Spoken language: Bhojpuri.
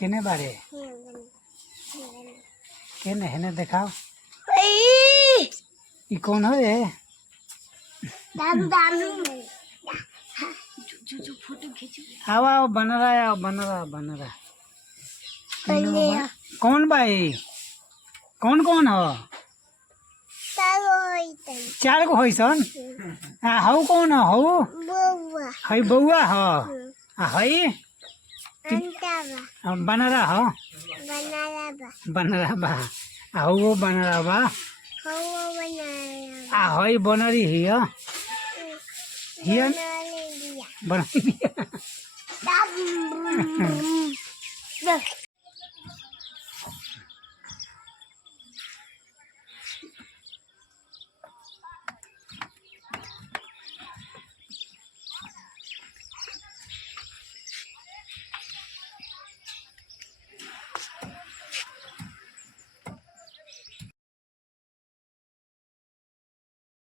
केने बारे केने हेने दिखाओ ई कौन हो रे दादू दादू जो फोटो खींचो आओ आओ बन रहा है बन रहा कौन भाई कौन कौन हो चार गो होई सन हौ कौन हौ हई बउआ हो हई बनरा हो बनरा बा हौ वो बनरा बा हई बनरी हिय हिय बनरी